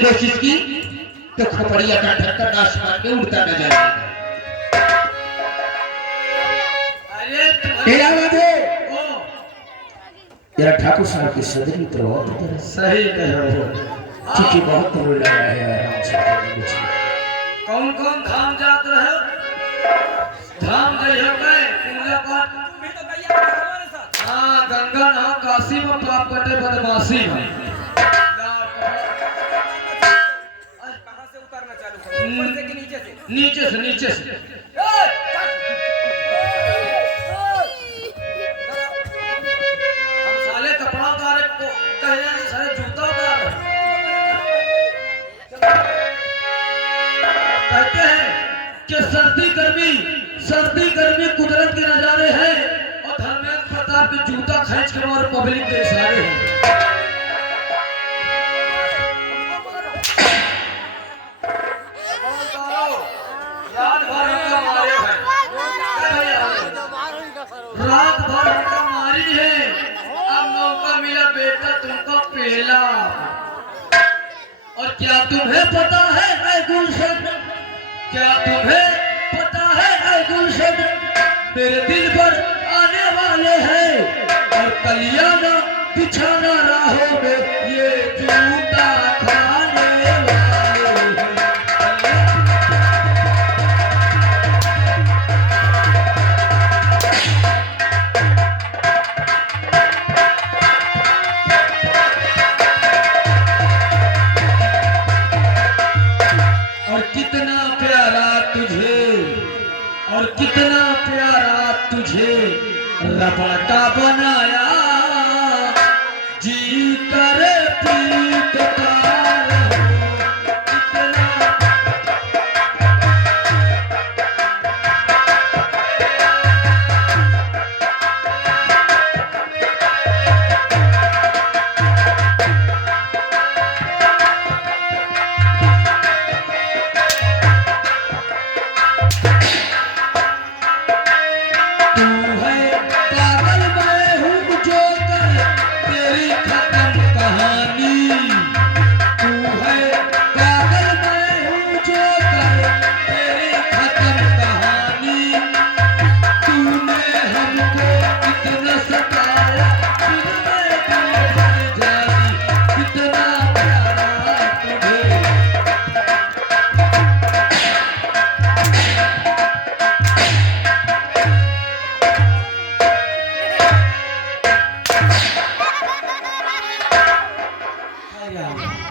कोशिश की तो खोपड़िया का ढक्कन आसमान में उड़ता नजर आएगा। क्या बात है? तेरा ठाकुर साहब की सदरी तो बहुत सही कहो। चिट्ठी बहुत तोड़ लगा है आराम से। कौन कौन धाम जात रहे? धाम गए हो गए पूजा पाठ भी तो तैयार है हमारे साथ। हाँ गंगा नहा काशी में पाप कटे बदमाशी में। कहाँ से उतरना चालू करो? ऊपर से कि नीचे से? नीचे से नीचे से। हम साले कपड़ा उतारे को कह रहे हैं साले जूता उतार कहते हैं कि सर्दी गर्मी कुदरत के नजारे हैं और धर्मेंद्र प्रताप के जूता खींच के और पब्लिक के इशारे हैं। रात भर हमका मारी है, अब मौका मिला बेटा तुमको पहला। और क्या तुम्हें पता है ऐ गुलशन, क्या तुम्हें पता है ऐ गुलशन, मेरे दिल पर आने वाले हैं और कलियाना बिछाना राहों में ये जूता खाने वाले हैं। कितना प्यारा तुझे रबड़ का बनाया, जी करे प्रीत तार कितना।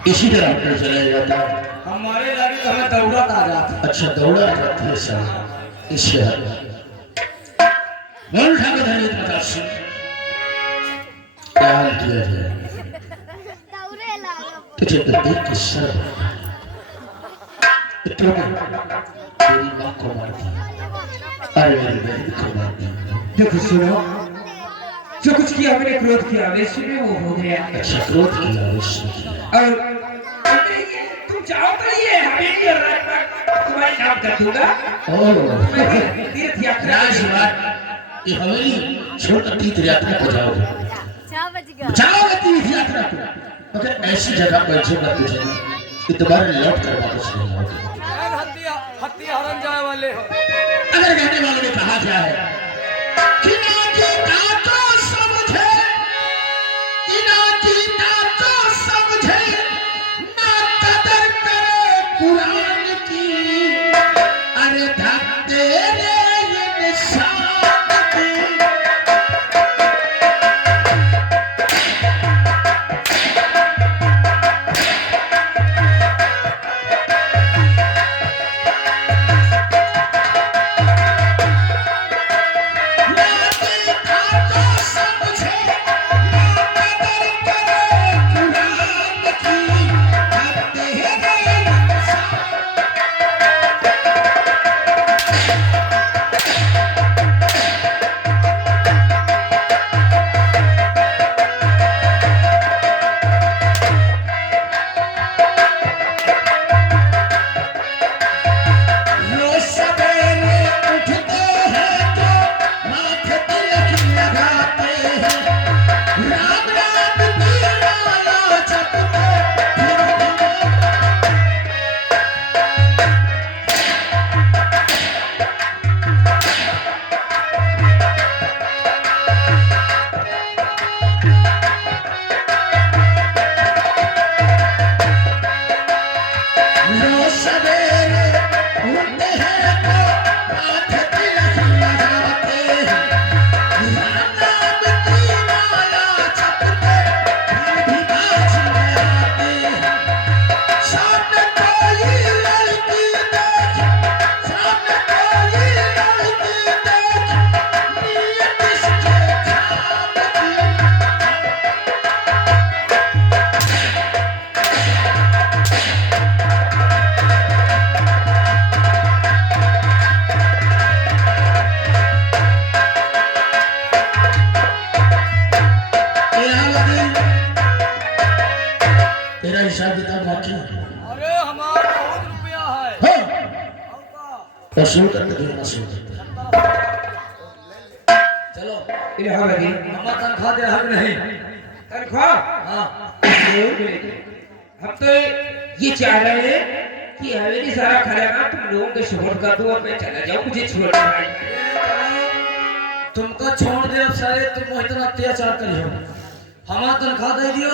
इसी तरह अपना चला जाता हमारे गाड़ी तो हमें दौड़ा आ जाता। अच्छा दौड़ा जाती है सर इससे बोल ठाकुर धनिक प्रताप सिंह क्या हाल किया जाए तुझे तो देख के सर तेरी माँ को मार दी, अरे मेरी बहन को मार दी। देखो सुनो, जो कुछ किया मैंने क्रोध किया आवेश में वो हो गया। अच्छा क्रोध किया आवेश में और तुम चाहो तो ये हवेली और राजपाट तुम्हारे नाम कर दूंगा। तीर्थ यात्रा ये हवेली छोड़कर तीर्थ यात्रा को जाओगे तीर्थ यात्रा को, मगर ऐसी जगह पहुंचेगा तुझे कि दोबारा लौट कर वापस नहीं आओगे। हत्या हरण जाए वाले हो। अगर कहने वाले ने कहा क्या है कि ना जीता तो समझे, कि ना जीता तो समझे, ना कदर करे कुरान की, अरे धक्के रे इंसान की। ना जीता तो यहाँ लगी तेरा हिसाब किताब बाकी है। अरे हमारा बहुत रुपया है। हाँ, आपका वसूल करते थे वसूल करते। चलो इन्हें हाँ लगी हमारा तनख्वाह दे हक नहीं। तनख्वाह हाँ हम तो ये चाह रहे हैं कि हवेली सारा खजाना तुम लोगों के सुपुर्द कर दो और मैं चला जाऊं, मुझे छोड़ दो भाई। तुमको छोड़ दे अब सारे, तुम इतना अत्याचार करियो। हमारा तनख्वाह दे दियो,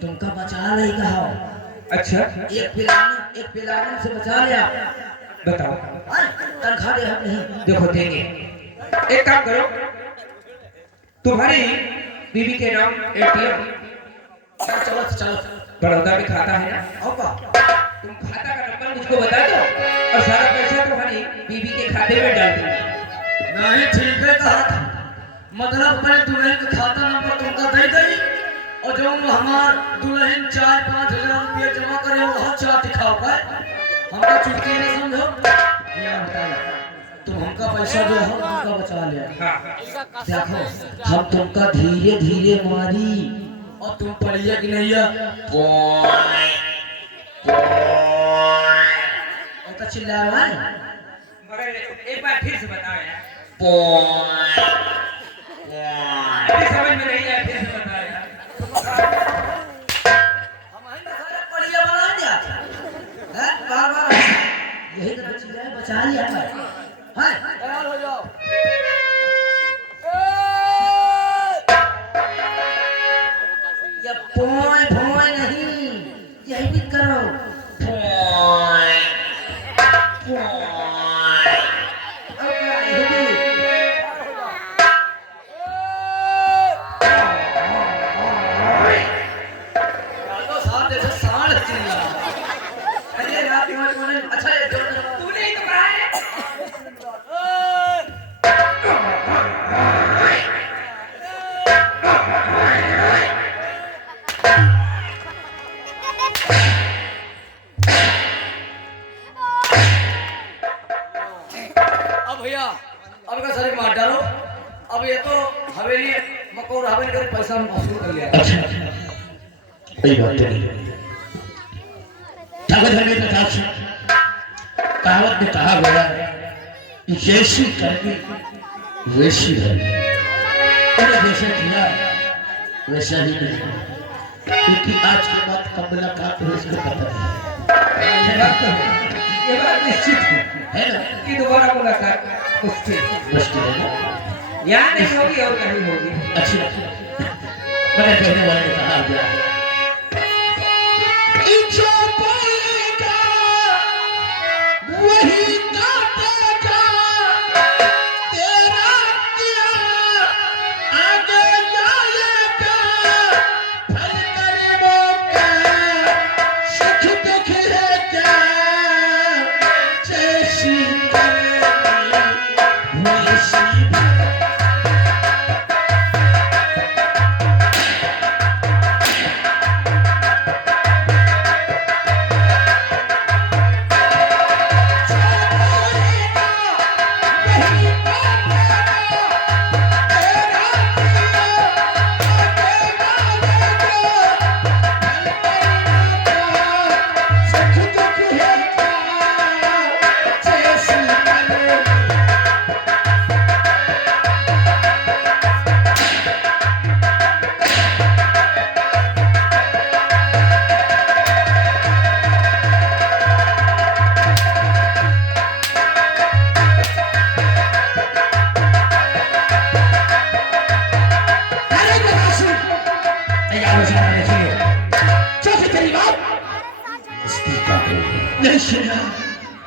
तुमका बचा ले कहा। अच्छा एक पिलाने से बचा लिया। बताओ, तनख्वाह दे हक नहीं। देखो देंगे। एक काम करो, तुम्हारी बीवी के नाम एटीएम चलो चलो बड़ौदा में खाता है ना, आपका तुम खाता का नंबर मुझको बता दो और सारा पैसा तुम्हारी बीवी के खाते में डाल दो। नहीं ठीक है कहा था। मतलब अपने दुल्हन का खाता नंबर तुमका दे गई और जो हमार दुल्हन 4-5 हजार रुपया जमा करे वो चाट दिखाओ पाए। हमका चुटकी नहीं समझो। ये बताया तुम हमका पैसा जो है हमका बचा लिया। हाँ देखो हम तुमका धीरे धीरे मारी और तुम पढ़िए कि नहीं है। ऐसा चिल्ला रहा है। मगर एक बार फिर से बताओ यार, अभी समझ में नहीं आया, फिर से बताओ यार। पढ़िया बना दिया है बार बार यही तरह चिल्लाए बचा लिया है। तैयार हो जाओ। ये पोय पोय नहीं, यही भी करो। अब क्या है ये? यादव साहब जैसे सांड चिल्ला। अरे रात में बोले अच्छा ये जो तूने ही तो कहा है। अब भैया अब का सर मार डालो। अब ये तो हवेली मकोर हवेली का पैसा हम वसूल कर लिया। अच्छा कोई बात नहीं। ठाकुर धर्मी प्रताप सिंह कहावत में कहा गया जैसी करनी वैसी धर्मी। उन्हें जैसा किया वैसा ही नहीं, क्योंकि आज के बाद कब मुलाकात हो इसको पता ये बात निश्चित है ना। कि दोबारा मुलाकात मुश्किल मुश्किल है ना। यहाँ नहीं होगी और कहीं होगी। अच्छी मैंने कहने वाले ने कहा गया जो बोलेगा वही काटेगा, तेरा क्या आगे जाएगा, फल कर्मों का सुख दुख है क्या, जैसी करनी वैसी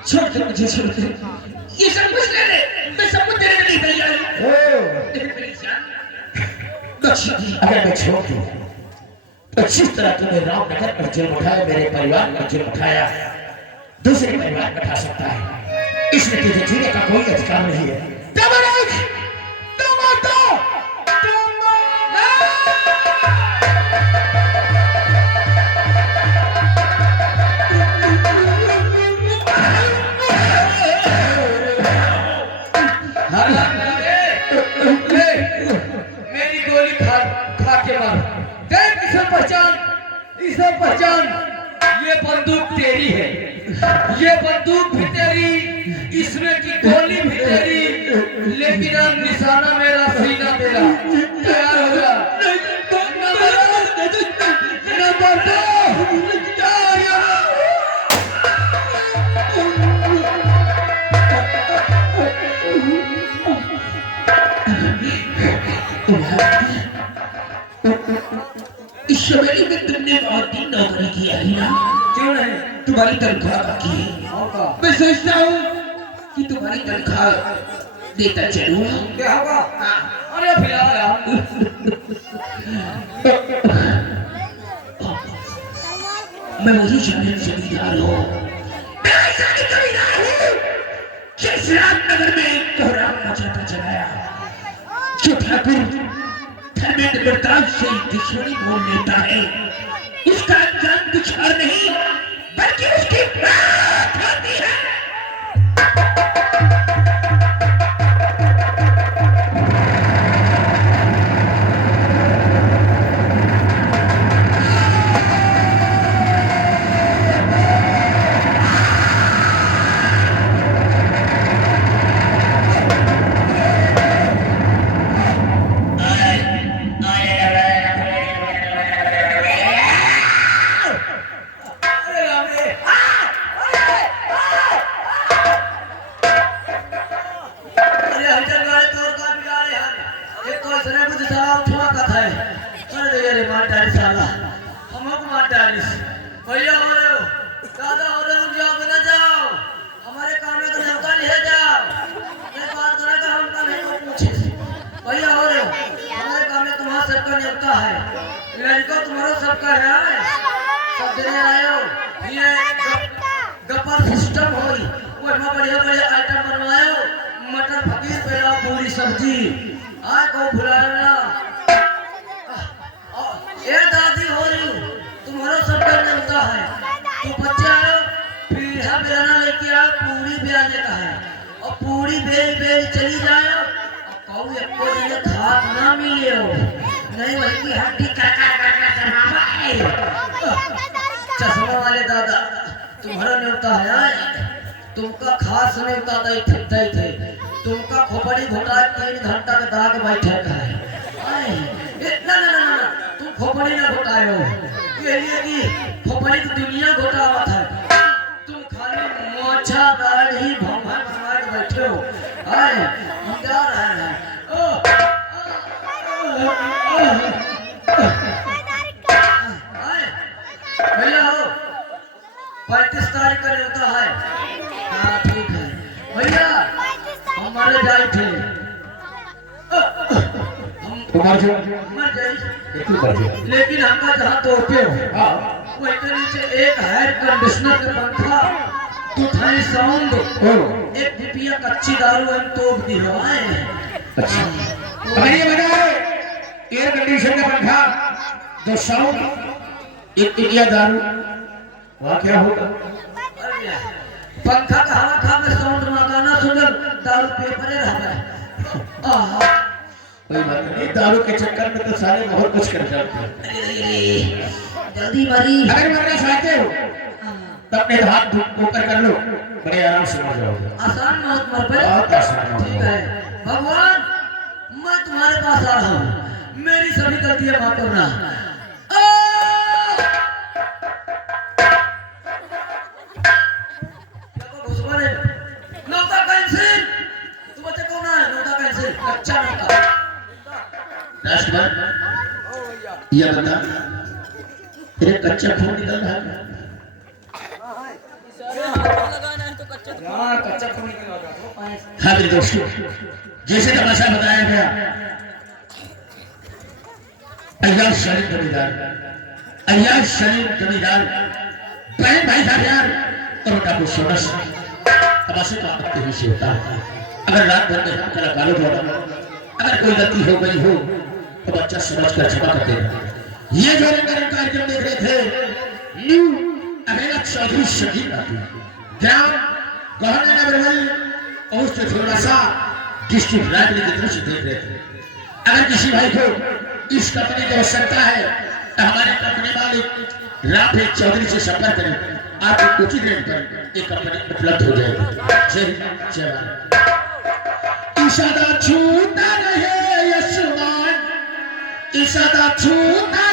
छोड़ दे मुझे, छोड़ दे। ये सब कुछ ले ले, मैं सब कुछ तेरे लिए तैयार हूँ। अगर मैं छोड़ दूँ तो जिस तरह तूने रामनगर पर जुल्म उठाया, मेरे परिवार पर जुल्म उठाया, दूसरे परिवार पर उठा सकता है। इसलिए तुझे जीने का कोई अधिकार नहीं है। तेरी है, ये बंदूक भी तेरी, इसमें की गोली भी तेरी, लेकिन अब निशाना मेरा, सीना तेरा। तैयार हो जा। इस समय में तुमने बहुत दिन नौकरी किया है ना? क्यों नहीं? तुम्हारी तनख्वाह बाकी है। होगा। मैं सोचता हूँ कि तुम्हारी तनख्वाह देता चलूँ। क्या होगा? अरे फिलहाल यार, मैं वही जालिम जमींदार हूँ। मैं ऐसा ही जमींदार हूँ जिस रामनगर में कोहराम मचाता चलाया, जो ठाकुर धर्मेंद्र प्रताप से दुश्मनी मोल लेता है, उसका अंजाम कुछ और नहीं बल्कि उसकी मौत होती है। भैया हो रहे हो, दादा हो रहे हो, जाओ ना जाओ, हमारे काम में तो न्योता नहीं है, जाओ। ये बात करा था हमका नहीं को पूछे। भैया हो रहे हो, हमारे काम में तुम्हारा सबका न्योता है, लड़का तुम्हारा सबका है, सब देने आए हो। ये गपर सिस्टम हो, वो इतना बढ़िया बढ़िया आइटम बनवाए हो, मटर फकीर पेड़ा पूरी सब्जी, आए को भुलाए ना। ये दादी हो रही हूँ, तुम्हारा सबका न्योता है, तू बच्चे आयो, पीढ़ा बेलना लेके आओ, पूरी बेलने का है, और पूरी बेल बेल चली जाए, और एको दिन खात ना मिले हो, नहीं वही की हड्डी चश्मा वाले दादा, तुम्हारा न्योता है, तुमका खास न्योता दे थे, तुमका खोपड़ी घोटा 3 घंटा के दाग बैठे का है। ना ना ना ना, तुम खोपड़ी ना घोटाए हो, ये कि खोपड़ी की दुनिया घोटावत है, तुम खाली मोछा दाढ़ी भंभन समाज बैठे हो। आए हम जा रहे हैं। भैया हो, 35 तारीख का न्योता है। हाँ ठीक है भैया, हमारे जाए थे, तुम्हारे मर गई, लेकिन हमका जहाँ तोड़ते हो वही के नीचे एक हेयर कंडीशनर का पंखा, 2 साउंड, 1 डिबिया कच्ची दारू हम तोड़ दी हो। अच्छा, ये बताओ, एयर कंडीशन का पंखा, 2 साउंड, 1 इंडिया दारू, वहाँ क्या होगा? पंखा का हवा खा में साउंड में गाना सुनकर दारू पेपरे रह गए। कोई बात नहीं, दारू के चक्कर में तो सारे बहुत कुछ कर जाते हैं। जल्दी मरी, अगर मरना चाहते हो तो अपने हाथ ऊपर कर लो, बड़े आराम से मर जाओगे। आसान मौत मर पे, बहुत आसान मौत। ठीक है भगवान, मैं तुम्हारे पास आ रहा हूँ, मेरी सभी गलतियां माफ करना। नौका कैंसिल, तू बच्चे कौन है? नौका कैंसिल, अच्छा नौका। राजकुमार, ये बता, तेरे कच्चा खून निकल रहा है? कच्चा खून निकल रहा है। हाँ मेरे दोस्तों, जैसे तमाशा बताया गया, अय्याज शरीफ जमींदार, अय्याज शरीफ जमींदार, बहन भाई का प्यार और डाकू सोनस, तमाशे का आपत्ति ही से होता है। अगर रात भर में हम कलाकारों द्वारा अगर कोई गलती हो गई हो तो बच्चा समझ कर क्षमा कर देगा। ये जो रंगारंग कार्यक्रम देख रहे थे, न्यू अमेला चौधरी शकील ग्राम गवर्नर नगरवल और उससे थोड़ा सा डिस्ट्रिक्ट रायबरेली की तरफ से देख रहे थे। अगर किसी भाई को इस कंपनी की आवश्यकता है तो हमारे कंपनी मालिक रामदेव चौधरी से संपर्क करें। आपको उचित रेट पर ये कंपनी उपलब्ध हो जाएगी। जय भारत। सदा छूता रहे आसमान, सदा छूता